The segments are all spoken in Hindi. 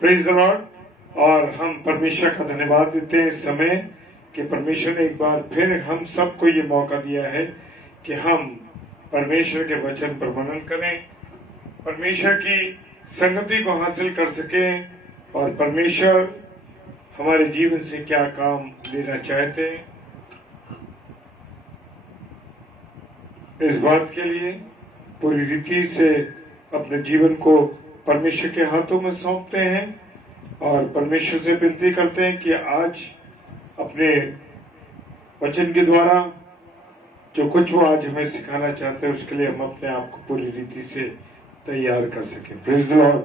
Praise the Lord. और हम परमेश्वर का धन्यवाद देते हैं इस समय कि परमेश्वर ने एक बार फिर हम सबको ये मौका दिया है कि हम परमेश्वर के वचन पर मनन करें, परमेश्वर की संगति को हासिल कर सकें और परमेश्वर हमारे जीवन से क्या काम लेना चाहते हैं, इस बात के लिए पूरी रीति से अपने जीवन को परमेश्वर के हाथों में सौंपते हैं और परमेश्वर से विनती करते हैं कि आज अपने वचन के द्वारा जो कुछ वो आज हमें सिखाना चाहते हैं उसके लिए हम अपने आप को पूरी रीति से तैयार कर सकें। Praise the Lord,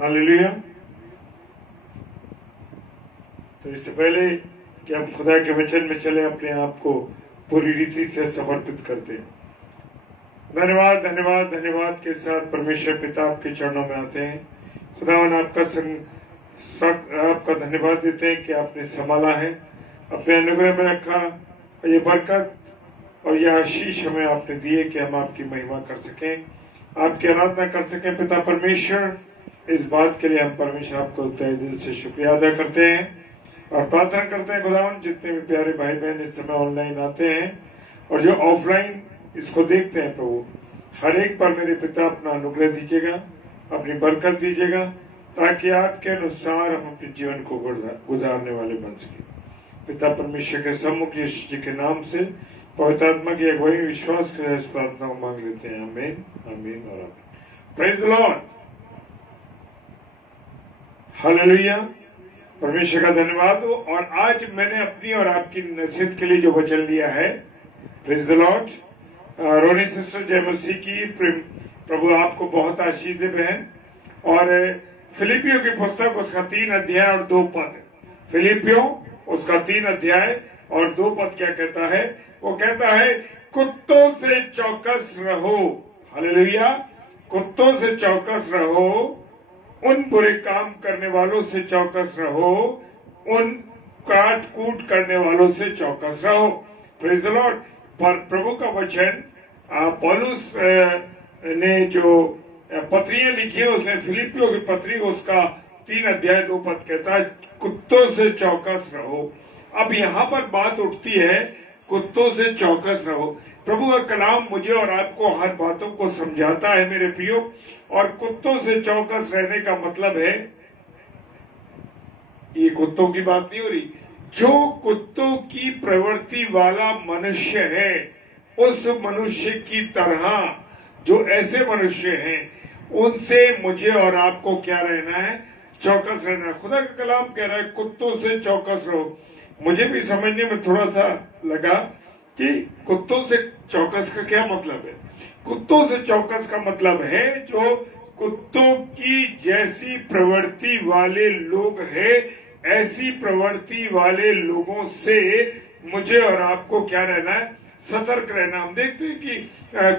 hallelujah. तो इससे पहले कि हम खुदा के वचन में चले, अपने आप को पूरी रीति से समर्पित करते हैं। धन्यवाद धन्यवाद धन्यवाद के साथ परमेश्वर पिता आपके चरणों में आते हैं। खुदावन आपका धन्यवाद देते हैं कि आपने संभाला है, अपने अनुग्रह में रखा, ये बरकत और यह आशीष हमें आपने दिए कि हम आपकी महिमा कर सकें, आपकी आराधना कर सकें। पिता परमेश्वर, इस बात के लिए हम परमेश्वर आपको तहे दिल से शुक्रिया अदा करते हैं और प्रार्थना करते हैं खुदावन जितने भी प्यारे भाई बहन इस समय ऑनलाइन आते हैं और जो ऑफलाइन इसको देखते हैं, प्रभु हर एक पर मेरे पिता अपना अनुग्रह दीजिएगा, अपनी बरकत दीजिएगा, ताकि आपके अनुसार हम अपने जीवन को गुजारने वाले बन सके। पिता परमेश्वर के सम्मुख यीशु जी के नाम से पवित्र आत्मा की अगुवाई विश्वास के इस प्रार्थना को मांग लेते हैं। आमीन आमीन और आमीन। Praise the Lord, hallelujah. परमेश्वर का धन्यवाद हो। और आज मैंने अपनी और आपकी नसीहत के लिए जो वचन लिया है, praise the lord, Ronnie sister जय मसीह की, प्रभु आपको बहुत आशीष दे बहन। और फिलिपियों की पुस्तक उसका 3 अध्याय और 2 पद, फिलिपियों उसका 3 अध्याय और 2 पद क्या कहता है? वो कहता है कुत्तों से चौकस रहो। हालेलुया। कुत्तों से चौकस रहो, उन बुरे काम करने वालों से चौकस रहो, उन काट कूट करने वालों से चौकस रहो। Praise the Lord. पर प्रभु का वचन पौलुस ने जो पत्रियां लिखी है, उसने फिलिपियों की पत्री उसका 3 अध्याय 2 पद कहता है कुत्तों से चौकस रहो। अब यहाँ पर बात उठती है कुत्तों से चौकस रहो। प्रभु का कलाम मुझे और आपको हर बातों को समझाता है मेरे प्रियो। और कुत्तों से चौकस रहने का मतलब है, ये कुत्तों की बात नहीं हो रही, जो कुत्तों की प्रवृत्ति वाला मनुष्य है, उस मनुष्य की तरह जो ऐसे मनुष्य हैं उनसे मुझे और आपको क्या रहना है? चौकस रहना है। खुदा का कलाम कह रहा है कुत्तों से चौकस रहो। मुझे भी समझने में थोड़ा सा लगा कि कुत्तों से चौकस का क्या मतलब है। कुत्तों से चौकस का मतलब है जो कुत्तों की जैसी प्रवृत्ति वाले लोग हैं, ऐसी प्रवृत्ति वाले लोगों से मुझे और आपको क्या रहना है? सतर्क रहना। हम देखते हैं कि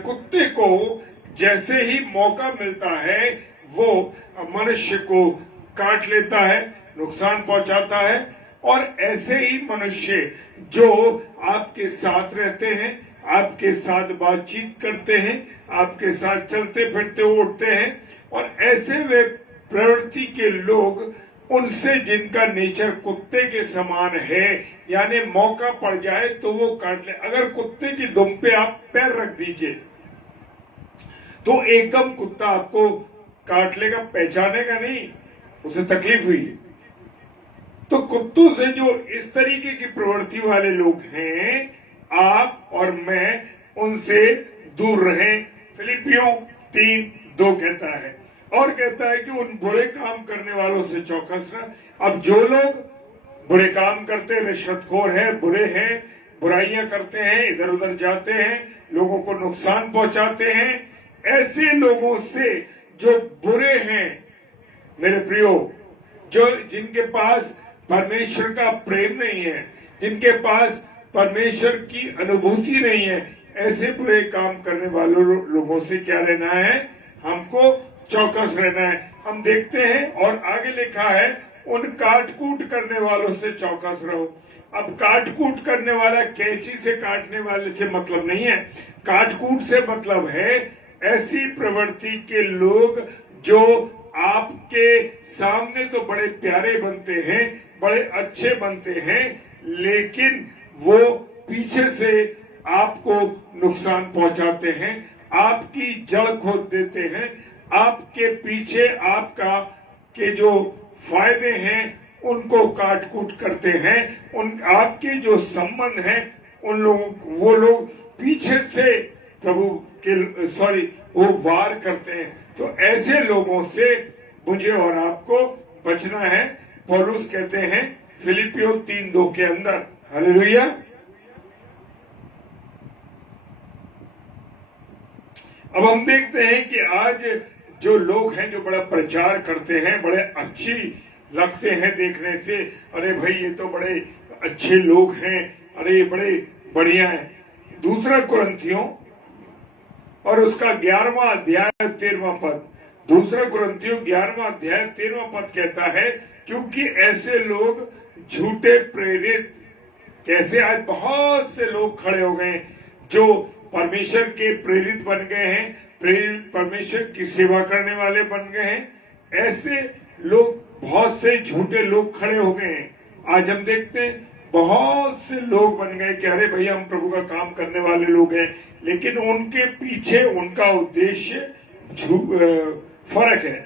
कुत्ते को जैसे ही मौका मिलता है वो मनुष्य को काट लेता है, नुकसान पहुंचाता है। और ऐसे ही मनुष्य जो आपके साथ रहते हैं, आपके साथ बातचीत करते हैं, आपके साथ चलते फिरते उठते हैं, और ऐसे वे प्रवृत्ति के लोग, उनसे जिनका नेचर कुत्ते के समान है, यानी मौका पड़ जाए तो वो काट ले। अगर कुत्ते की दुम पे आप पैर रख दीजिए तो एकदम कुत्ता आपको काट लेगा, पहचानेगा नहीं, उसे तकलीफ हुई। तो कुत्तों से जो इस तरीके की प्रवृत्ति वाले लोग हैं, आप और मैं उनसे दूर रहें। फिलिपियों 3:2 कहता है। और कहता है कि उन बुरे काम करने वालों से चौकस रह। अब जो लोग बुरे काम करते हैं, रिश्वतखोर हैं, बुरे हैं, बुराइयां करते हैं, इधर उधर जाते हैं, लोगों को नुकसान पहुंचाते हैं, ऐसे लोगों से जो बुरे हैं मेरे प्रियो, जो जिनके पास परमेश्वर का प्रेम नहीं है, जिनके पास परमेश्वर की अनुभूति नहीं है, ऐसे बुरे काम करने वालों लोगों से क्या रहना है? हमको चौकस रहना है। हम देखते हैं और आगे लिखा है उन काट कूट करने वालों से चौकस रहो। अब काट कूट करने वाला कैंची से काटने वाले से मतलब नहीं है। काट कूट से मतलब है ऐसी प्रवृत्ति के लोग जो आपके सामने तो बड़े प्यारे बनते हैं, बड़े अच्छे बनते हैं, लेकिन वो पीछे से आपको नुकसान पहुंचाते हैं, आपकी जड़ खोद देते हैं, आपके पीछे आपका के जो फायदे हैं उनको काट कूट करते हैं, उन आपके जो संबंध हैं उन लोगों वो लोग पीछे से प्रभु के वो वार करते हैं। तो ऐसे लोगों से मुझे और आपको बचना है। पौलुस कहते हैं फिलिपियों 3:2 के अंदर, हालेलुया। अब हम देखते हैं कि आज जो लोग हैं जो बड़ा प्रचार करते हैं, बड़े अच्छी लगते हैं देखने से, अरे भाई ये तो बड़े अच्छे लोग हैं, अरे ये बड़े बढ़िया है। दूसरा कुरिन्थियों और उसका 11वां अध्याय 13वां पद, दूसरा कुरिन्थियों 11वां अध्याय 13वां पद कहता है, क्योंकि ऐसे लोग झूठे प्रेरित, कैसे आज बहुत से लोग खड़े हो गए जो परमेश्वर के प्रेरित बन गए हैं, परमेश्वर की सेवा करने वाले बन गए हैं। ऐसे लोग, बहुत से झूठे लोग खड़े हो गए हैं। आज हम देखते हैं बहुत से लोग बन गए कि अरे भैया हम प्रभु का काम करने वाले लोग हैं, लेकिन उनके पीछे उनका उद्देश्य फर्क है।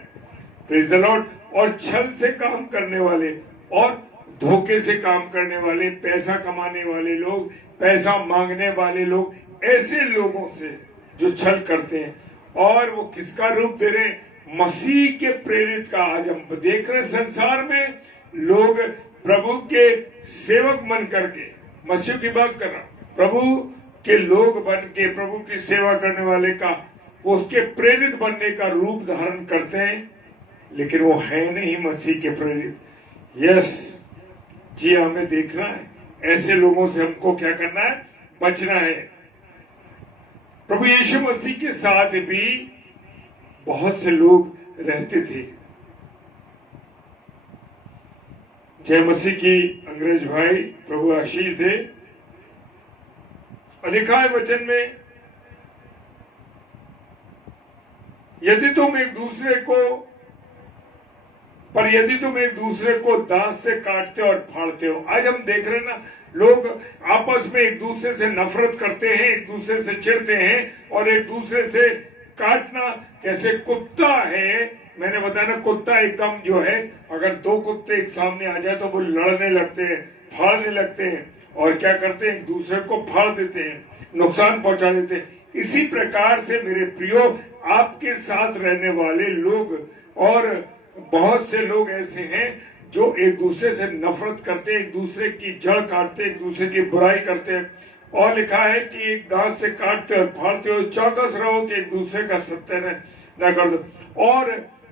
Praise the Lord. और छल से काम करने वाले और धोखे से काम करने वाले, पैसा कमाने वाले लोग, पैसा मांगने वाले लोग, ऐसे लोगों से जो छल करते हैं और वो किसका रूप दे रहे हैं? मसीह के प्रेरित का। आज हम देख रहे हैं संसार में लोग प्रभु के सेवक बन करके, मसीह की बात कर रहा, प्रभु के लोग बन के प्रभु की सेवा करने वाले का, उसके प्रेरित बनने का रूप धारण करते हैं, लेकिन वो है नहीं मसीह के प्रेरित। यस जी, हमें देखना है ऐसे लोगों से हमको क्या करना है? बचना है। प्रभु यीशु मसीह के साथ भी बहुत से लोग रहते थे। जय मसीह की अंग्रेज भाई, प्रभु आशीष दे। लिखा है वचन में, यदि तुम एक दूसरे को दांत से काटते और फाड़ते हो। आज हम देख रहे हैं ना, लोग आपस में एक दूसरे से नफरत करते हैं, एक दूसरे से चिढ़ते हैं और एक दूसरे से काटना, जैसे कुत्ता है। मैंने बताया ना, कुत्ता एकदम जो है, अगर दो कुत्ते एक सामने आ जाए तो वो लड़ने लगते हैं, फाड़ने लगते हैं और क्या करते हैं? एक दूसरे को फाड़ देते हैं, नुकसान पहुंचा देते हैं। इसी प्रकार से मेरे प्रियो, आपके साथ रहने वाले लोग और बहुत से लोग ऐसे हैं जो एक दूसरे से नफरत करते हैं, एक दूसरे की जड़ काटते हैं, एक दूसरे की बुराई करते हैं। और लिखा है कि एक दांत से काटते और फाड़ते हो, चौकस रहो कि एक दूसरे का सत्यानाश न कर दो। और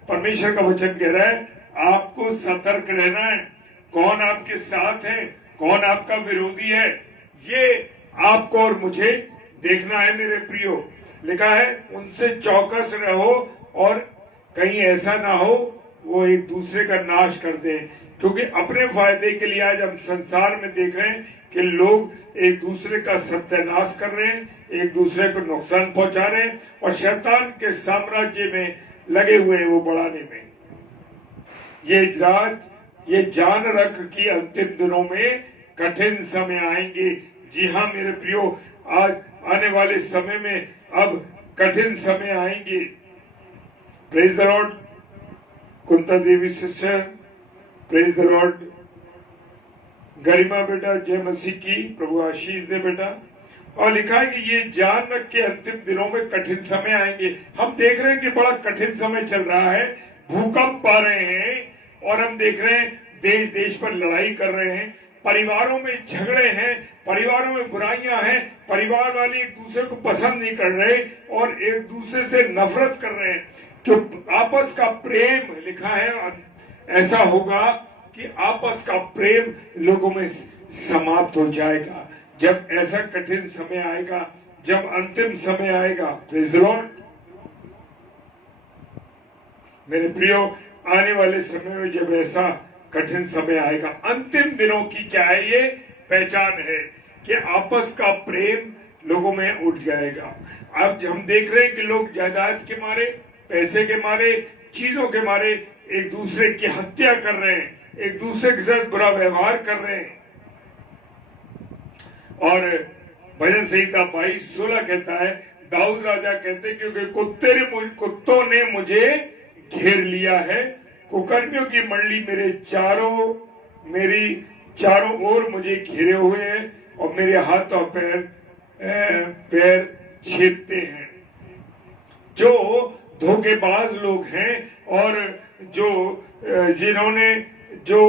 परमेश्वर का वचन कह रहा है आपको सतर्क रहना है। कौन आपके साथ है, कौन आपका विरोधी है, ये आपको और मुझे देखना है मेरे प्रियो। लिखा है उनसे चौकस रहो और कहीं ऐसा ना हो वो एक दूसरे का नाश कर दे। क्योंकि अपने फायदे के लिए आज हम संसार में देख रहे हैं कि लोग एक दूसरे का सत्यानाश कर रहे हैं, एक दूसरे को नुकसान पहुंचा रहे हैं और शैतान के साम्राज्य में लगे हुए हैं वो बढ़ाने में। ये जान रख कि अंतिम दिनों में कठिन समय आएंगे। जी हाँ मेरे प्रियो, आज आने वाले समय में अब कठिन समय आएंगे। Praise the lord. Kunta Devi sister, praise the lord. Garima बेटा, जय मसीह की, प्रभु आशीष दे बेटा। और लिखा है कि ये जान रख के अंतिम दिनों में कठिन समय आएंगे। हम देख रहे हैं कि बड़ा कठिन समय चल रहा है, भूकंप आ रहे हैं और हम देख रहे हैं देश देश पर लड़ाई कर रहे हैं, परिवारों में झगड़े हैं, परिवारों में बुराइयां हैं, परिवार वाले एक दूसरे को पसंद नहीं कर रहे और एक दूसरे से नफरत कर रहे हैं। तो आपस का प्रेम, लिखा है ऐसा होगा कि आपस का प्रेम लोगों में समाप्त हो जाएगा जब ऐसा कठिन समय आएगा, जब अंतिम समय आएगा। Praise the Lord. मेरे प्रियो, आने वाले समय में जब ऐसा कठिन समय आएगा, अंतिम दिनों की क्या है ये पहचान है कि आपस का प्रेम लोगों में उठ जाएगा। अब हम देख रहे हैं कि लोग जायदाद के मारे, पैसे के मारे, चीजों के मारे एक दूसरे की हत्या कर रहे हैं, एक दूसरे के साथ बुरा व्यवहार कर रहे हैं। और भजन संहिता 22:16 कहता है, दाऊद राजा कहते क्योंकि कुत्तों ने मुझे घेर लिया है, कुकर्मियों की मंडली मेरी चारों ओर मुझे घेरे हुए हैं और मेरे हाथ और पैर छेदते हैं। जो धोखेबाज लोग हैं और जिन्होंने जो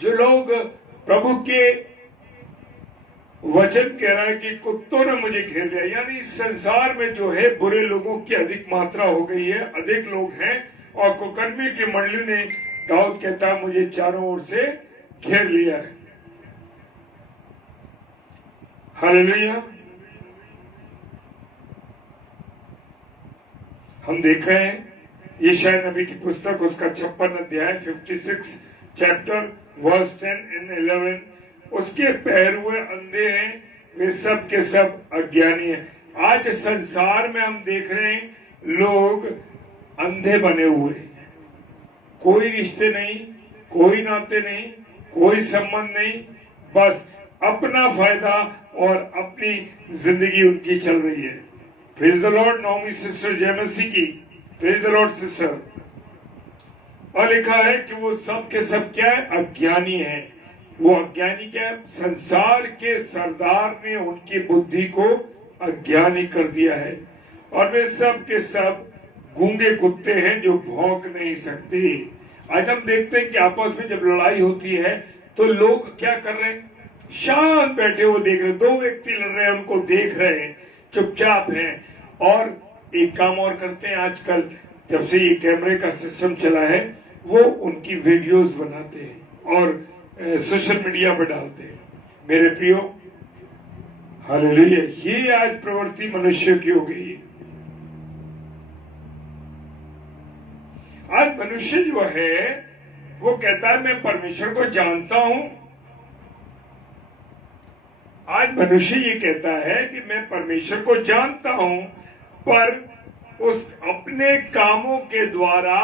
लोग प्रभु के वचन कह रहा है कि कुत्तों ने मुझे घेर लिया, यानी इस संसार में जो है बुरे लोगों की अधिक मात्रा हो गई है, अधिक लोग हैं और कुकर्मी की मंडली ने, दाऊद कहता है, मुझे चारों ओर से घेर लिया है। हालेलुया। हम देख रहे हैं यशायाह नबी की पुस्तक, उसका 56 अध्याय 56 चैप्टर वर्स 10 and 11, उसके पैर हुए अंधे हैं, वे सब के सब अज्ञानी हैं। आज संसार में हम देख रहे हैं लोग अंधे बने हुए हैं, कोई रिश्ते नहीं, कोई नाते नहीं, कोई संबंध नहीं, बस अपना फायदा और अपनी जिंदगी उनकी चल रही है। Praise the lord. Naomi sister जयमसी की प्रेज द लॉर्ड सिस्टर, और लिखा है कि वो सब के सब क्या है, अज्ञानी है। वो अज्ञानी क्या है, संसार के सरदार ने उनकी बुद्धि को अज्ञानी कर दिया है और वे सब के सब गूंगे कुत्ते हैं जो भौंक नहीं सकते। आज हम देखते हैं कि आपस में जब लड़ाई होती है तो लोग क्या कर रहे हैं, शांत बैठे हुए देख रहे हैं, दो व्यक्ति लड़ रहे हैं, उनको देख रहे हैं, चुपचाप हैं। और एक काम और करते हैं आजकल, जब से ये कैमरे का सिस्टम चला है, वो उनकी वीडियोस बनाते हैं और सोशल मीडिया पर डालते हैं। मेरे प्रियो, हालेलुया, ये आज प्रवृत्ति मनुष्य की हो गई है। आज मनुष्य जो है वो कहता है मैं परमेश्वर को जानता हूं। आज मनुष्य ये कहता है कि मैं परमेश्वर को जानता हूं, पर उस अपने कामों के द्वारा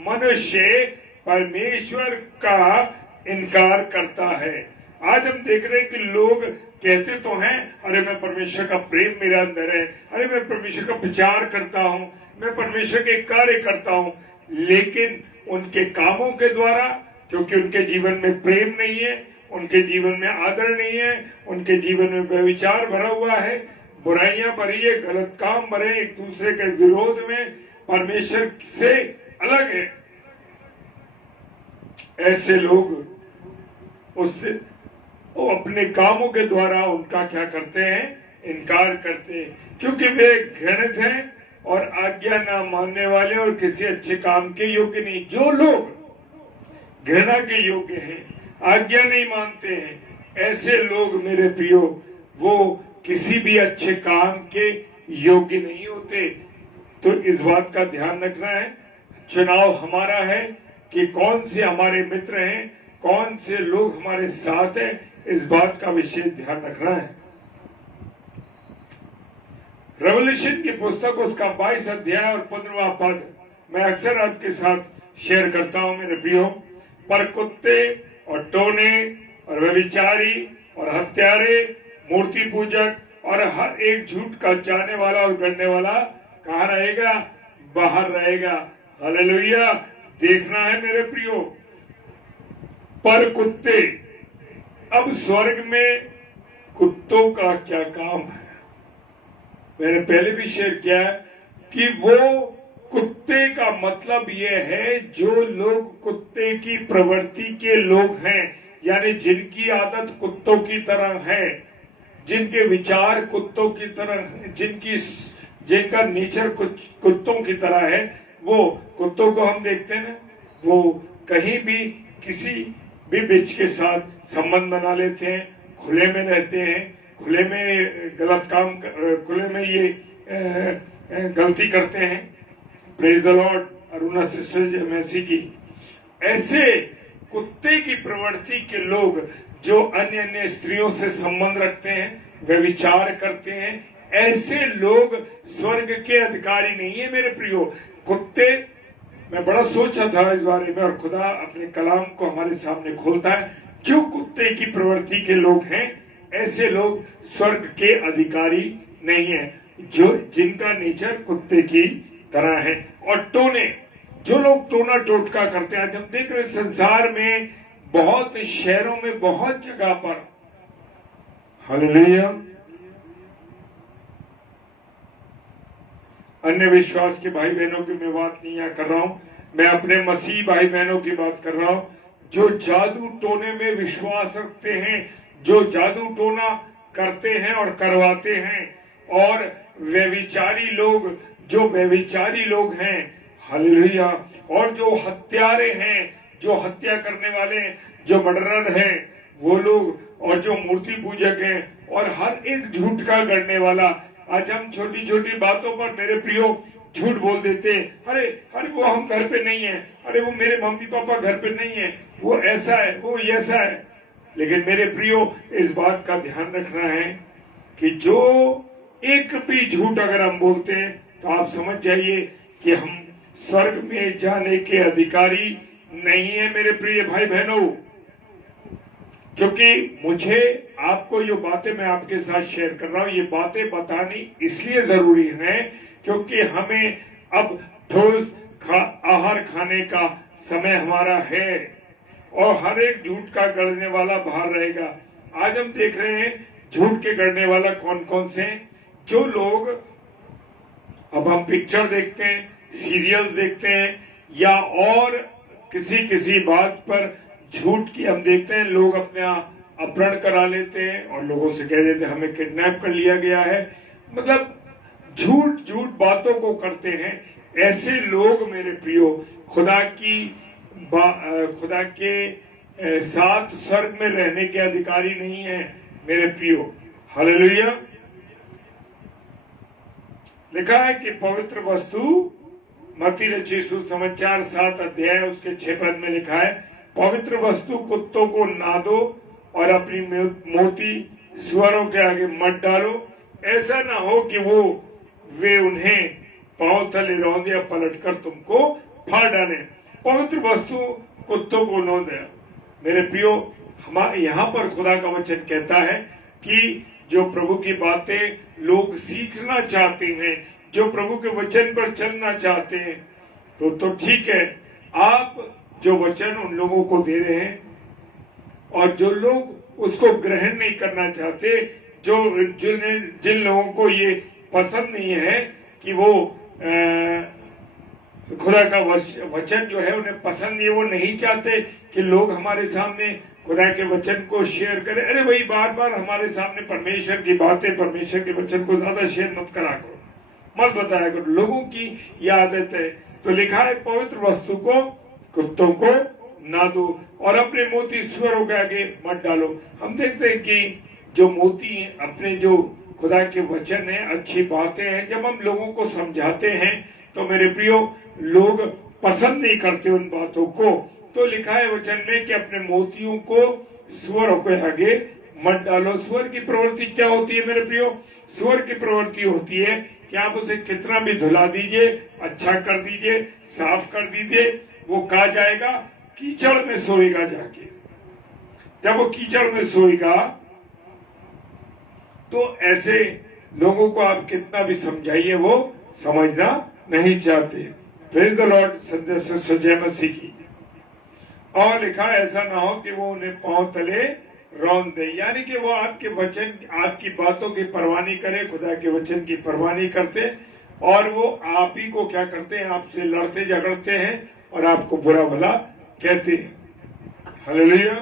मनुष्य परमेश्वर का इनकार करता है। आज हम देख रहे हैं कि लोग कहते तो हैं, अरे मैं परमेश्वर का प्रेम मेरे अंदर है, अरे मैं परमेश्वर का विचार करता हूं, मैं परमेश्वर के कार्य करता हूं, लेकिन उनके कामों के द्वारा, क्योंकि उनके जीवन में प्रेम नहीं है, उनके जीवन में आदर नहीं है, उनके जीवन में व्यभिचार भरा हुआ है, बुराइयां भरी है, गलत काम भरे, एक दूसरे के विरोध में, परमेश्वर से अलग है। ऐसे लोग उससे वो अपने कामों के द्वारा उनका क्या करते हैं, इनकार करते हैं, क्योंकि वे घृणित हैं और आज्ञा ना मानने वाले और किसी अच्छे काम के योग्य नहीं। जो लोग घृणा के योग्य हैं, आज्ञा नहीं मानते हैं, ऐसे लोग मेरे प्रियो वो किसी भी अच्छे काम के योग्य नहीं होते। तो इस बात का ध्यान रखना है। चुनाव हमारा है कि कौन से हमारे मित्र हैं, कौन से लोग हमारे साथ हैं, इस बात का विशेष ध्यान रखना है। रेवल्यूशन की पुस्तक उसका 22 अध्याय और 15वां पद मैं अक्सर आपके साथ शेयर करता हूं मेरे प्रियो। पर कुत्ते और टोने और व्यभिचारी और हत्यारे, मूर्ति पूजक और हर एक झूठ का चाहने वाला और गढ़ने वाला कहाँ रहेगा, बाहर रहेगा। हालेलुया। देखना है मेरे प्रियो। पर कुत्ते, अब स्वर्ग में कुत्तों का क्या काम है? मैंने पहले भी शेयर किया कि वो कुत्ते का मतलब ये है जो लोग कुत्ते की प्रवृत्ति के लोग हैं, यानी जिनकी आदत कुत्तों की तरह है, जिनके विचार कुत्तों की तरह, जिनका नेचर कुत्तों की तरह है। वो कुत्तों को हम देखते हैं ना, वो कहीं भी किसी भी बिच के साथ संबंध बना लेते हैं, खुले में रहते हैं, खुले में गलत काम, खुले में ये गलती करते हैं। Praise the lord. Aruna sister जयमसी की ऐसे कुत्ते की प्रवृत्ति के लोग जो अन्य अन्य स्त्रियों से संबंध रखते हैं, व्यभिचार करते हैं, ऐसे लोग स्वर्ग के अधिकारी नहीं है मेरे प्रियो। कुत्ते, मैं बड़ा सोचा था इस बारे में, और खुदा अपने कलाम को हमारे सामने खोलता है। जो कुत्ते की प्रवृत्ति के लोग हैं, ऐसे लोग स्वर्ग के अधिकारी नहीं है, जो जिनका नेचर कुत्ते की तरह है। और टोने, जो लोग टोना टोटका करते हैं, हम देख रहे हैं संसार में बहुत शहरों में बहुत जगह पर, हालेलुया, अन्य विश्वास के भाई बहनों की मैं बात नहीं यहाँ कर रहा हूं, मैं अपने मसीह भाई बहनों की बात कर रहा हूं, जो जादू टोने में विश्वास रखते हैं, जो जादू टोना करते हैं और करवाते हैं, और व्यभिचारी लोग, जो व्यभिचारी लोग हैं, हालेलुया, और जो हत्यारे हैं, जो हत्या करने वाले, जो मर्डरर हैं वो लोग, और जो मूर्ति पूजक हैं, और हर एक झूठ का करने वाला। आज हम छोटी छोटी बातों पर मेरे प्रियो झूठ बोल देते हैं, अरे अरे वो हम घर पे नहीं है, अरे वो मेरे मम्मी पापा घर पे नहीं है, वो ऐसा है, वो ऐसा है। लेकिन मेरे प्रियो, इस बात का ध्यान रखना है कि जो एक भी झूठ अगर हम बोलते हैं तो आप समझ जाइए कि हम स्वर्ग में जाने के अधिकारी नहीं है मेरे प्रिय भाई बहनों। क्योंकि मुझे आपको ये बातें मैं आपके साथ शेयर कर रहा हूं, ये बातें बतानी इसलिए जरूरी है क्योंकि हमें अब ठोस आहार खाने का समय हमारा है, और हर एक झूठ का गढ़ने वाला बाहर रहेगा। आज हम देख रहे हैं झूठ के गढ़ने वाला कौन कौन से हैं। जो लोग, अब हम पिक्चर देखते हैं, सीरियल्स देखते हैं, या और किसी किसी बात पर झूठ की हम देखते हैं, लोग अपना अपहरण करा लेते हैं और लोगों से कह देते हैं हमें किडनैप कर लिया गया है, मतलब झूठ झूठ बातों को करते हैं। ऐसे लोग मेरे प्रियो खुदा के साथ स्वर्ग में रहने के अधिकारी नहीं है मेरे प्रियो। हालेलुया। लिखा है कि पवित्र वस्तु, मत्ती रचित सुसमाचार 7 अध्याय उसके 6 पद में लिखा है, पवित्र वस्तु कुत्तों को ना दो और अपनी मोती सुअरों के आगे मत डालो, ऐसा ना हो कि वे उन्हें पांव तले रौंदे या पलटकर तुमको फाड़ डालें। पवित्र वस्तु कुत्तों को न दे। मेरे प्रियो, हमारे यहाँ पर खुदा का वचन कहता है कि जो प्रभु की बातें लोग सीखना चाहते हैं, जो प्रभु के वचन पर चलना चाहते हैं, तो ठीक है, आप जो वचन उन लोगों को दे रहे हैं, और जो लोग उसको ग्रहण नहीं करना चाहते, जिन लोगों को ये पसंद नहीं है कि वो खुदा का वचन जो है उन्हें पसंद नहीं है, वो नहीं चाहते कि लोग हमारे सामने खुदा के वचन को शेयर करें। अरे भाई, बार बार हमारे सामने परमेश्वर की बातें, परमेश्वर के वचन को ज्यादा शेयर मत करा करो, मत बताया करो, लोगों की ये आदत है। तो लिखा है पवित्र वस्तु को कुत्तों को ना दो और अपने मोती सुअरों के आगे मत डालो। हम देखते हैं कि जो मोती अपने जो खुदा के वचन है, अच्छी बातें हैं, जब हम लोगों को समझाते हैं तो मेरे प्रियो लोग पसंद नहीं करते उन बातों को। तो लिखा है वचन में कि अपने मोतियों को सुअरों के आगे मत डालो। सुअर की प्रवृत्ति क्या होती है मेरे प्रियो? सुअर की प्रवृत्ति होती है कि आप उसे कितना भी धुला दीजिए, अच्छा कर दीजिए, साफ कर दीजिए, वो कहाँ जाएगा? कीचड़ में सोएगा जाके। जब वो कीचड़ में सोएगा तो ऐसे लोगों को आप कितना भी समझाइए वो समझना नहीं चाहते। प्रेज द लॉर्ड, जय मसीह की। और लिखा ऐसा ना हो कि वो उन्हें पांव तले रौंद दे, यानी कि वो आपके वचन, आपकी बातों की परवाह नहीं करे, खुदा के वचन की परवाह नहीं करते, और वो आप ही को क्या करते हैं? आपसे लड़ते झगड़ते हैं और आपको बुरा भला कहते हैं। Hallelujah.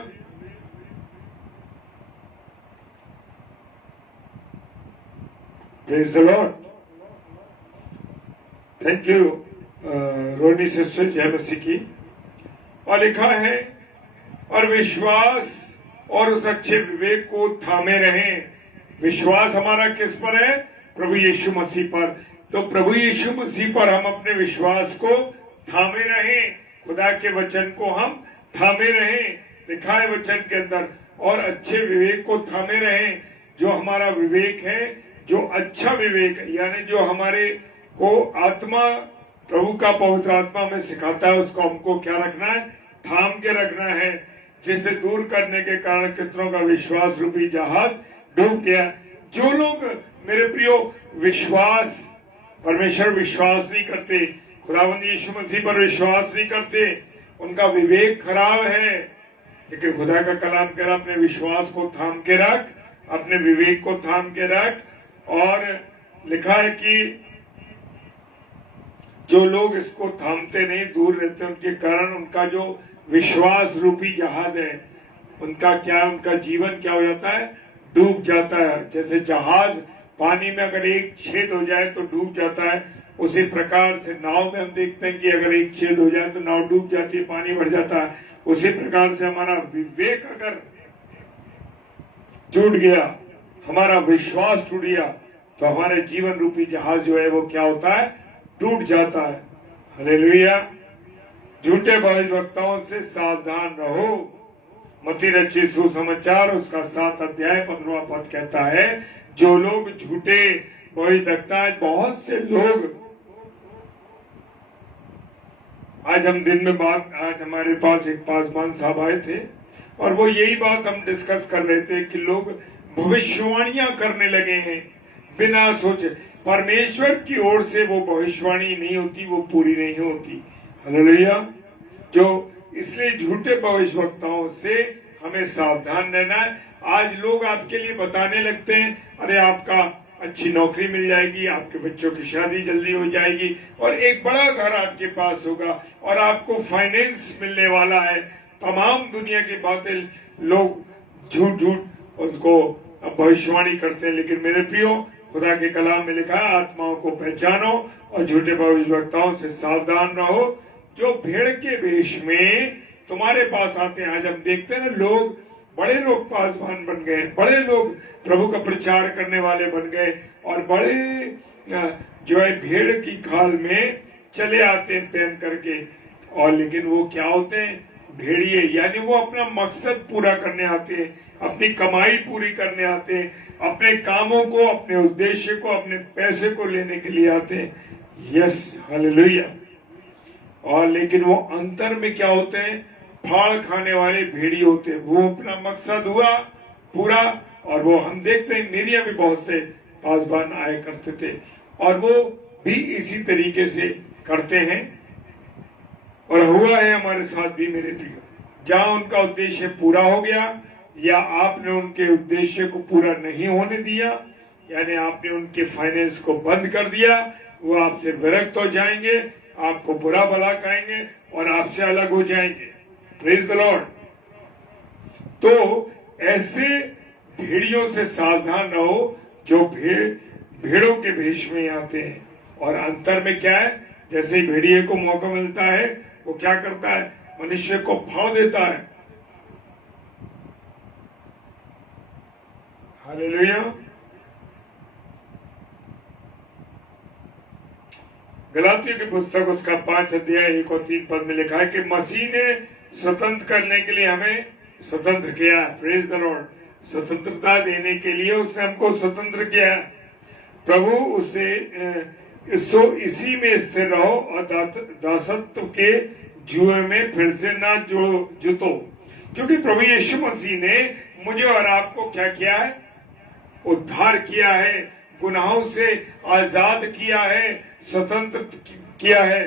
Praise the lord. Thank you Ronnie sister, जय मसीह की। और लिखा है और विश्वास और उस अच्छे विवेक को थामे रहें। विश्वास हमारा किस पर है? प्रभु यीशु मसीह पर। तो प्रभु यीशु मसीह पर हम अपने विश्वास को थामे रहें, खुदा के वचन को हम थामे रहें। लिखा है वचन के अंदर, और अच्छे विवेक को थामे रहें। जो हमारा विवेक है, जो अच्छा विवेक है, यानी जो हमारे को आत्मा, प्रभु का पवित्र आत्मा में सिखाता है, उसको हमको क्या रखना है, थाम के रखना है, जिसे दूर करने के कारण कितनों का विश्वास रूपी जहाज डूब गया। जो लोग मेरे प्रियो विश्वास, परमेश्वर विश्वास नहीं करते, खुदावंद यीशु मसीह पर विश्वास नहीं करते, उनका विवेक खराब है। लेकिन खुदा का कलाम कह रहा अपने विश्वास को थाम के रख, अपने विवेक को थाम के रख। और लिखा है कि जो लोग इसको थामते नहीं, दूर रहते, उनके कारण उनका जो विश्वास रूपी जहाज है, उनका क्या, उनका जीवन क्या हो जाता है, डूब जाता है। जैसे जहाज पानी में अगर एक छेद हो जाए तो डूब जाता है, उसी प्रकार से नाव में हम देखते हैं कि अगर एक छेद हो जाए तो नाव डूब जाती है, पानी भर जाता है। उसी प्रकार से हमारा विवेक अगर टूट गया, हमारा विश्वास टूट गया, तो हमारे जीवन रूपी जहाज जो है वो क्या होता है, टूट जाता है। हालेलुया। झूठे भविष्यवक्ताओं से सावधान रहो। मत्ती रचित सुसमाचार उसका 7 अध्याय 15वां पद कहता है, जो लोग झूठे भविष्यवक्ता, बहुत से लोग, आज हम दिन में बात, आज हमारे पास एक पासवान साहब आए थे और वो यही बात हम डिस्कस कर रहे थे कि लोग भविष्यवाणियां करने लगे हैं बिना सोचे। परमेश्वर की ओर से वो भविष्यवाणी नहीं होती, वो पूरी नहीं होती। हालेलुया। जो इसलिए झूठे भविष्यवक्ताओं से हमें सावधान रहना है। आज लोग आपके लिए बताने लगते हैं, अरे आपका अच्छी नौकरी मिल जाएगी, आपके बच्चों की शादी जल्दी हो जाएगी और एक बड़ा घर आपके पास होगा और आपको फाइनेंस मिलने वाला है। तमाम दुनिया की बातें लोग झूठ झूठ उसको भविष्यवाणी करते हैं। लेकिन मेरे प्रियो, खुदा के कलाम में लिखा है, आत्माओं को पहचानो और झूठे भविष्यवक्ताओं से सावधान रहो, जो भेड़ के वेश में तुम्हारे पास आते हैं। आज हम देखते हैं लोग, बड़े लोग पासवान बन गए, बड़े लोग प्रभु का प्रचार करने वाले बन गए और बड़े जो है भेड़ की खाल में चले आते हैं पहन करके। और लेकिन वो क्या होते हैं, भेड़िए, यानी वो अपना मकसद पूरा करने आते हैं, अपनी कमाई पूरी करने आते हैं, अपने कामों को, अपने उद्देश्य को, अपने पैसे को लेने के लिए आते हैं। Yes, hallelujah. और लेकिन वो अंतर में क्या होते हैं, फाड़ खाने वाले भेड़ी होते हैं। वो अपना मकसद हुआ पूरा, और वो हम देखते हैं, मेरे यहाँ भी बहुत से पासवान आया करते थे और वो भी इसी तरीके से करते हैं और हुआ है हमारे साथ भी मेरे प्रिय। जहाँ उनका उद्देश्य पूरा हो गया या आपने उनके उद्देश्य को पूरा नहीं होने दिया, यानी आपने उनके फाइनेंस को बंद कर दिया, वो आपसे विरक्त हो जाएंगे, आपको बुरा भला कहेंगे और आपसे अलग हो जाएंगे। Praise the Lord. तो ऐसे भेड़ियों से सावधान रहो जो भेड़ों के भेष में आते हैं। और अंतर में क्या है, जैसे ही भेड़िए को मौका मिलता है वो क्या करता है, मनुष्य को फाड़ देता है। हालेलुया। गलातियों की पुस्तक उसका 5 अध्याय 1 और 3 पद में लिखा है कि मसीह ने स्वतंत्र करने के लिए हमें स्वतंत्र किया। Praise the Lord. स्वतंत्रता देने के लिए उसने हमको स्वतंत्र किया। प्रभु उसे इसी में स्थिर रहो और दासत्व के जुए में फिर से ना जुतो, क्योंकि प्रभु यीशु मसीह ने मुझे और आपको क्या किया है, उद्धार किया है, गुनाहों से आजाद किया है, स्वतंत्र किया है।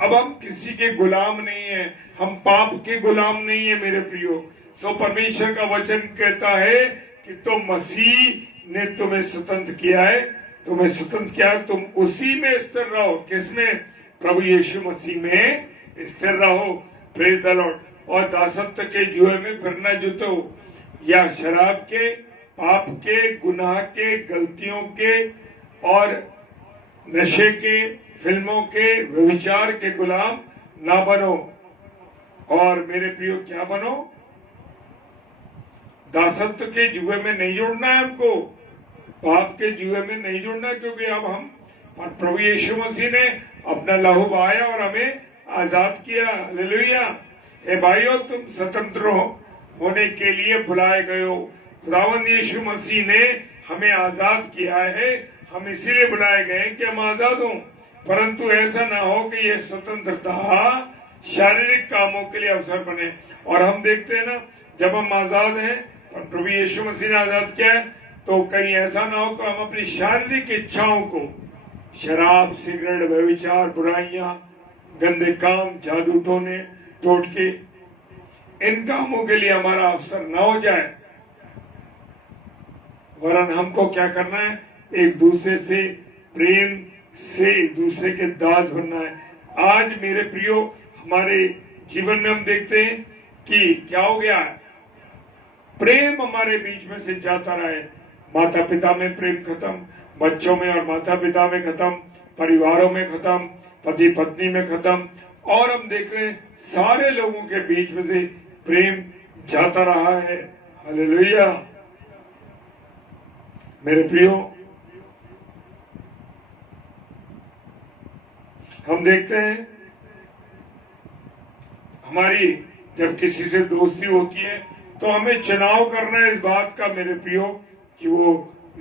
अब हम किसी के गुलाम नहीं है, हम पाप के गुलाम नहीं है मेरे प्रियो। सो परमेश्वर का वचन कहता है कि तो मसीह ने तुम्हें स्वतंत्र किया है, तुम्हें स्वतंत्र किया है, तुम उसी में स्थिर रहो। किसमें? प्रभु यीशु मसीह में स्थिर रहो। Praise the Lord. और दासत्व के जुए में फिर न जुतो, या शराब के, पाप के, गुनाह के, गलतियों के और नशे के, फिल्मों के, व्यभिचार के गुलाम ना बनो। और मेरे प्रियो क्या बनो? दासत्व के जुए में नहीं जुड़ना है हमको, पाप के जुए में नहीं जुड़ना, क्योंकि अब हम प्रभु यीशु मसीह ने अपना लहू बहाया और हमें आजाद किया। हालेलुया। हे भाइयों, तुम स्वतंत्र होने के लिए बुलाए गए हो। खुदावंद यीशु मसीह ने हमें आजाद किया है। हम इसीलिए बुलाए गए कि हम आजाद हों, परंतु ऐसा ना हो कि ये स्वतंत्रता शारीरिक कामों के लिए अवसर बने। और हम देखते हैं ना, जब हम आजाद हैं और प्रभु यीशु मसीह ने आजाद किया है, तो कहीं ऐसा ना हो कि हम अपनी शारीरिक इच्छाओं को, शराब, सिगरेट, व्यभिचार, बुराइयां, गंदे काम, जादू टोने, टोटके, इन कामों के लिए हमारा अवसर न हो जाए। वरन हमको क्या करना है? एक दूसरे से प्रेम से एक दूसरे के दास बनना है। आज मेरे प्रियो, हमारे जीवन में हम देखते हैं कि क्या हो गया है, प्रेम हमारे बीच में से जाता रहा है। माता पिता में प्रेम खत्म, बच्चों में और माता पिता में खत्म, परिवारों में खत्म, पति पत्नी में खत्म, और हम देख रहे हैं सारे लोगों के बीच में से प्रेम जाता रहा है। हालेलुया। मेरे प्रियो, हम देखते हैं हमारी जब किसी से दोस्ती होती है तो हमें चुनाव करना है इस बात का मेरे प्रियो कि वो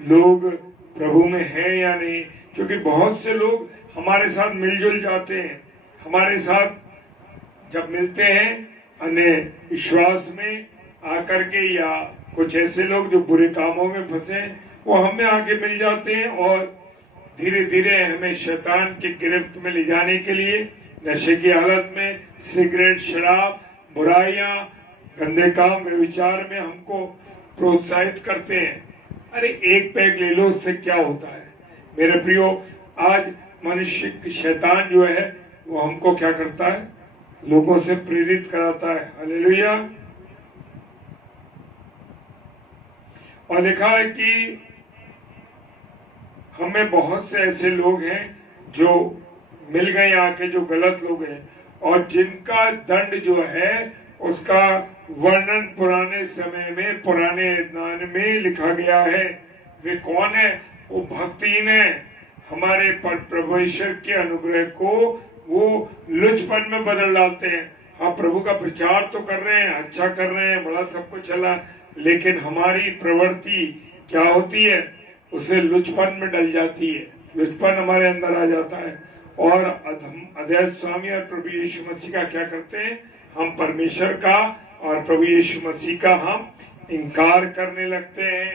लोग प्रभु में हैं या नहीं। क्योंकि बहुत से लोग हमारे साथ मिलजुल जाते हैं, हमारे साथ जब मिलते हैं अन्य विश्वास में आकर के, या कुछ ऐसे लोग जो बुरे कामों में फंसे वो हमें आके मिल जाते हैं और धीरे धीरे हमें शैतान की गिरफ्त में ले जाने के लिए नशे की हालत में सिगरेट, शराब, बुराइयां, गंदे काम, व्यभिचार में हमको प्रोत्साहित करते हैं। अरे एक पैग ले लो, उससे क्या होता है? मेरे प्रियो, आज मनुष्य शैतान जो है वो हमको क्या करता है? लोगों से प्रेरित कराता है। हालेलुया। और लिखा है कि हमें बहुत से ऐसे लोग हैं जो मिल गए आके, जो गलत लोग हैं और जिनका दंड जो है उसका वर्णन पुराने समय में, पुराने ज्ञान में लिखा गया है। वे कौन है? वो भक्तिहीन है, हमारे परमेश्वर के अनुग्रह को वो लुचपन में बदल डालते हैं। हाँ, प्रभु का प्रचार तो कर रहे हैं, अच्छा कर रहे हैं, बड़ा सब कुछ चला, लेकिन हमारी प्रवृत्ति क्या होती है? उसे लुचपन में डल जाती है, लुचपन हमारे अंदर आ जाता है। और अद्वैत स्वामी और प्रभु यीशु मसीह का क्या करते हैं? हम परमेश्वर का और प्रभु यीशु मसीह का हम इनकार करने लगते हैं।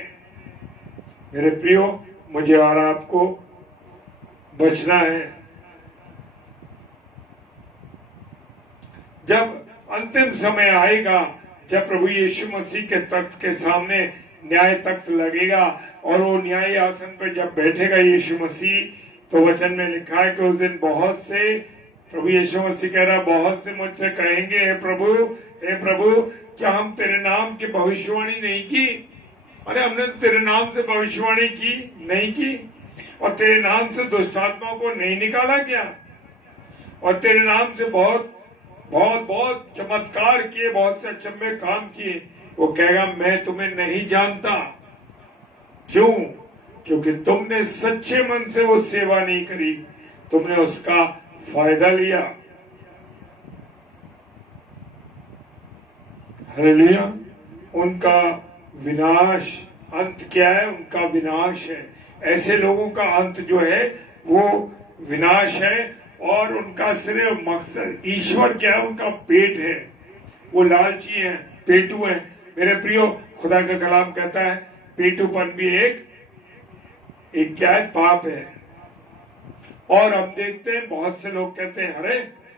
मेरे प्रियो, मुझे और आपको बचना है। जब अंतिम समय आएगा, जब प्रभु यीशु मसीह के तख्त के सामने न्याय तख्त लगेगा और वो न्याय आसन पर जब बैठेगा यीशु मसीह, तो वचन में लिखा है कि उस दिन बहुत से, प्रभु यीशु मसीह कह रहा, बहुत से मुझसे कहेंगे, हे प्रभु, क्या हम तेरे नाम की भविष्यवाणी नहीं की? अरे हमने तेरे नाम से भविष्यवाणी की नहीं की? और तेरे नाम से दुष्टात्माओं को नहीं निकाला क्या? और तेरे नाम से बहुत बहुत बहुत चमत्कार किए, बहुत से अचंभे काम किए। वो कहेगा, मैं तुम्हें नहीं जानता। क्यों? क्योंकि तुमने सच्चे मन से वो सेवा नहीं करी, तुमने उसका फायदा लिया। हालेलुया। उनका विनाश, अंत क्या है? उनका विनाश है। ऐसे लोगों का अंत जो है वो विनाश है। और उनका सिर्फ मकसद, ईश्वर क्या है? उनका पेट है। वो लालची है, पेटू है। मेरे प्रियो, खुदा का कलाम कहता है पेटूपन भी एक क्या है? पाप है। और हम देखते हैं बहुत से लोग कहते हैं, अरे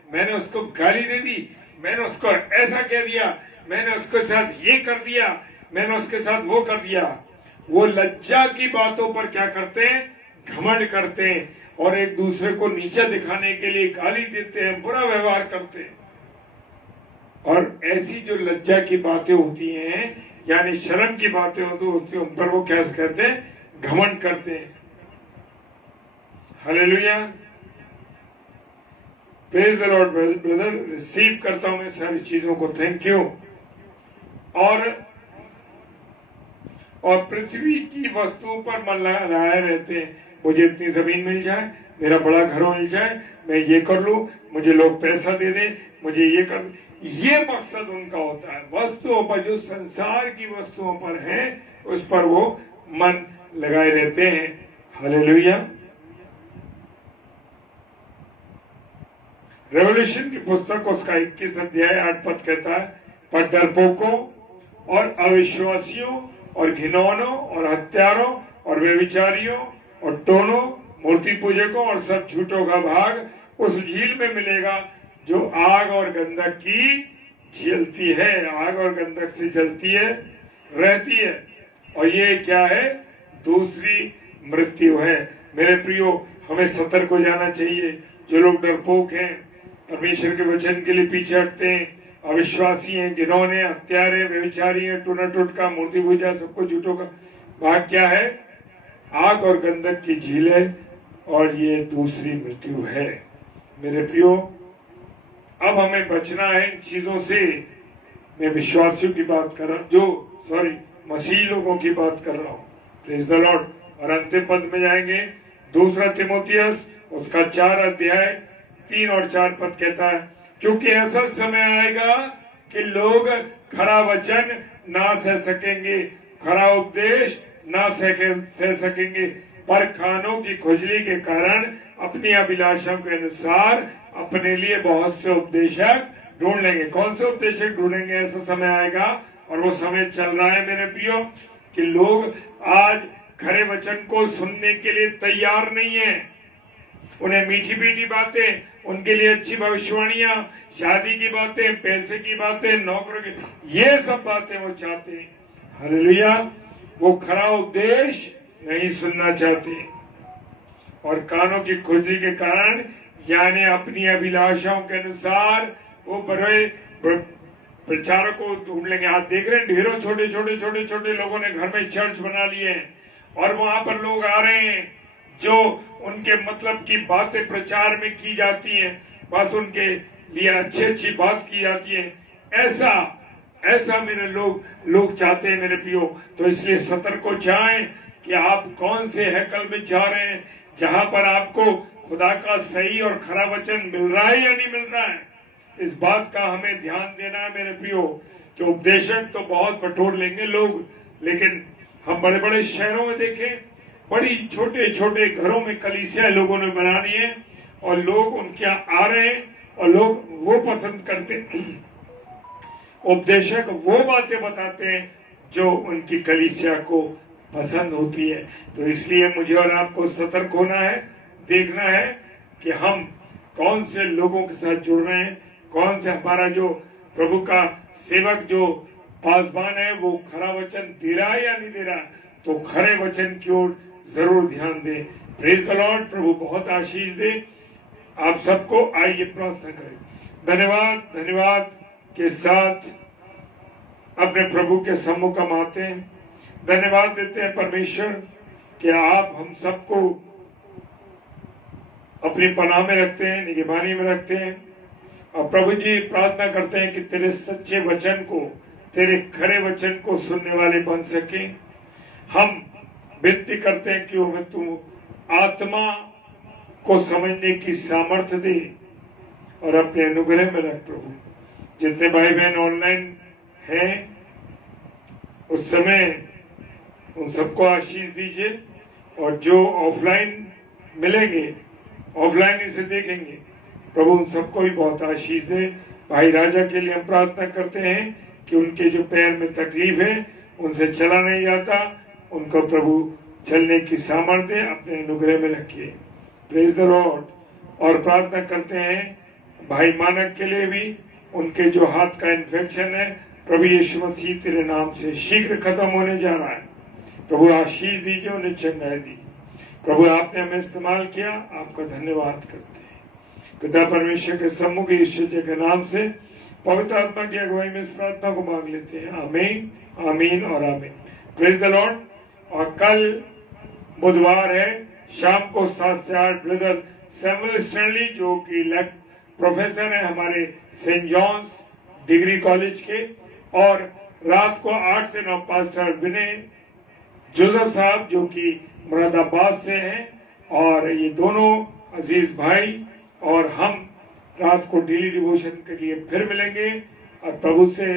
मैंने उसको गाली दे दी, मैंने उसको ऐसा कह दिया, मैंने उसके साथ ये कर दिया, मैंने उसके साथ वो कर दिया। वो लज्जा की बातों पर क्या करते हैं? घमंड करते हैं और एक दूसरे को नीचा दिखाने के लिए गाली देते हैं, बुरा व्यवहार करते हैं। और ऐसी जो लज्जा की बातें होती हैं, यानी शर्म की बातें होती हैं, उन पर वो क्या कहते हैं? घमंड करते हैं। Hallelujah. Praise the Lord brother. Receive करता हूं मैं सारी चीजों को, थैंक यू। और पृथ्वी की वस्तुओं पर मन लगाए रहते हैं। मुझे इतनी जमीन मिल जाए, मेरा बड़ा घर मिल जाए, मैं ये कर लूं, मुझे लोग पैसा दे दें, मुझे ये कर, ये मकसद उनका होता है। वस्तुओं पर, जो संसार की वस्तुओं पर है, उस पर वो मन लगाए रहते हैं। हालेलुया। रेवल्यूशन की पुस्तक उसका 21 अध्याय 8 पद कहता है, पर डरपोकों और अविश्वासियों और घिनौनों और हत्यारों और व्यभिचारियों और टोनों, मूर्ति पूजकों और सब झूठों का भाग उस झील में मिलेगा जो आग और गंधक की जलती है। आग और गंधक से जलती है, रहती है। और ये क्या है? दूसरी मृत्यु है। मेरे प्रियो, हमें सतर्क हो जाना चाहिए। जो लोग डरपोक हैं, परमेश्वर के वचन के लिए पीछे हटते हैं, अविश्वासी हैं, घिनौने, हत्यारे, व्यभिचारी हैं, टुनटुटका, मूर्ति पूजा, सबको झूठों का भाग क्या है? आग और गंधक की झील है, और ये दूसरी मृत्यु है। मेरे प्रियो, अब हमें बचना है इन चीजों से। मैं विश्वासियों की बात कर रहा हूँ, मसीही लोगों की बात कर रहा हूँ। Praise the Lord. और अंतिम पद में जाएंगे, दूसरा तिमोथियस उसका 4 अध्याय 3 और 4 पद कहता है, क्योंकि ऐसा समय आएगा कि लोग खरा वचन ना सह सकेंगे, खरा उपदेश ना सह सकेंगे, पर खानों की खुजली के कारण अपनी अभिलाषाओं के अनुसार अपने लिए बहुत से उपदेशक ढूंढ लेंगे। कौन से उपदेशक ढूंढेंगे? ऐसा समय आएगा, और वो समय चल रहा है मेरे प्रियो, कि लोग आज खरे वचन को सुनने के लिए तैयार नहीं है। उन्हें मीठी मीठी बातें, उनके लिए अच्छी भविष्यवाणियां, शादी की बातें, पैसे की बातें, नौकरी की, ये सब बातें वो चाहते हैं। हालेलुया। वो खरा उपदेश नहीं सुनना चाहते, और कानों की खुजली के कारण, यानी अपनी अभिलाषाओं के अनुसार, वो बड़े प्रचारक को ढूंढ लेंगे। आप देख रहे हैं, ढेरों छोटे छोटे लोगों ने घर में चर्च बना लिए हैं, और वहां पर लोग आ रहे हैं जो उनके मतलब की बातें प्रचार में की जाती हैं, बस उनके लिए अच्छी बात की जाती है। ऐसा मेरे लोग चाहते हैं मेरे प्रियो। तो इसलिए सतर्क हो जाएं कि आप कौन से हैकल में जा रहे हैं, जहां पर आपको खुदा का सही और खरा वचन मिल रहा है या नहीं मिल रहा है। इस बात का हमें ध्यान देना है मेरे प्रियो, कि उपदेशक तो बहुत बटोर लेंगे लोग, लेकिन हम बड़े बड़े शहरों में देखें, बड़ी छोटे घरों में कलीसिया लोगों ने बनानी है, और लोग उनके आ रहे हैं, और लोग वो पसंद करते हैं, उपदेशक वो बातें बताते हैं जो उनकी कलीसिया को पसंद होती है। तो इसलिए मुझे और आपको सतर्क होना है, देखना है कि हम कौन से लोगों के साथ जुड़ रहे हैं, कौन से हमारा जो प्रभु का सेवक जो पासबान है वो खरा वचन दे रहा है या नहीं दे रहा। तो खरे वचन की ओर जरूर ध्यान दें। Praise the Lord. प्रभु बहुत आशीष दे आप सबको। आइए प्रार्थना करें। धन्यवाद के साथ अपने प्रभु के सम्मुख हम आते हैं। धन्यवाद देते हैं परमेश्वर कि आप हम सबको अपनी पनाह में रखते हैं, निगरानी में रखते हैं। और प्रभु जी, प्रार्थना करते हैं कि तेरे सच्चे वचन को, तेरे खरे वचन को सुनने वाले बन सके। हम विनती करते हैं कि हमें तू आत्मा को समझने की सामर्थ्य दे, और अपने अनुग्रह में रख प्रभु। जितने भाई बहन ऑनलाइन हैं, उस समय उन सबको आशीष दीजिए, और जो ऑफलाइन मिलेंगे, ऑफलाइन इसे देखेंगे, प्रभु उन सबको भी बहुत आशीष दे। भाई राजा के लिए हम प्रार्थना करते हैं कि उनके जो पैर में तकलीफ है, उनसे चला नहीं जाता, उनको प्रभु चलने की सामर्थ्य दे, अपने अनुग्रह में रखिए। Praise the Lord. और प्रार्थना करते हैं भाई मानक के लिए भी, उनके जो हाथ का इन्फेक्शन है, प्रभु यीशु मसीह तेरे नाम से शीघ्र खत्म होने जा रहा है। प्रभु आशीष दीजिए, उन्हें चंगाई दी। प्रभु आपने हमें इस्तेमाल किया, आपका धन्यवाद करते हैं। पिता परमेश्वर के सम्मुख यीशु जी के नाम से पवित्र आत्मा की अगुवाई में इस प्रार्थना को मांग लेते हैं। आमीन, आमीन और आमीन। Praise the Lord. और कल बुधवार है, शाम को 7 से 8 ब्रदर सैमुअल स्टैनली, जो कि प्रोफेसर है हमारे सेंट जॉन्स डिग्री कॉलेज के, और रात को 8 से 9 पास्टर विनय जोसेफ साहब, जो कि मुरादाबाद से हैं। और ये दोनों अजीज भाई और हम रात को डेली डिवोशन के लिए फिर मिलेंगे और प्रभु से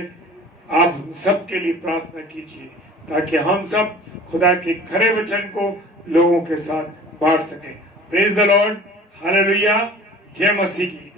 आप सबके लिए प्रार्थना कीजिए ताकि हम सब खुदा के खरे वचन को लोगों के साथ बांट सकें। प्रेज द लॉर्ड, हालेलुया, जय मसीह की।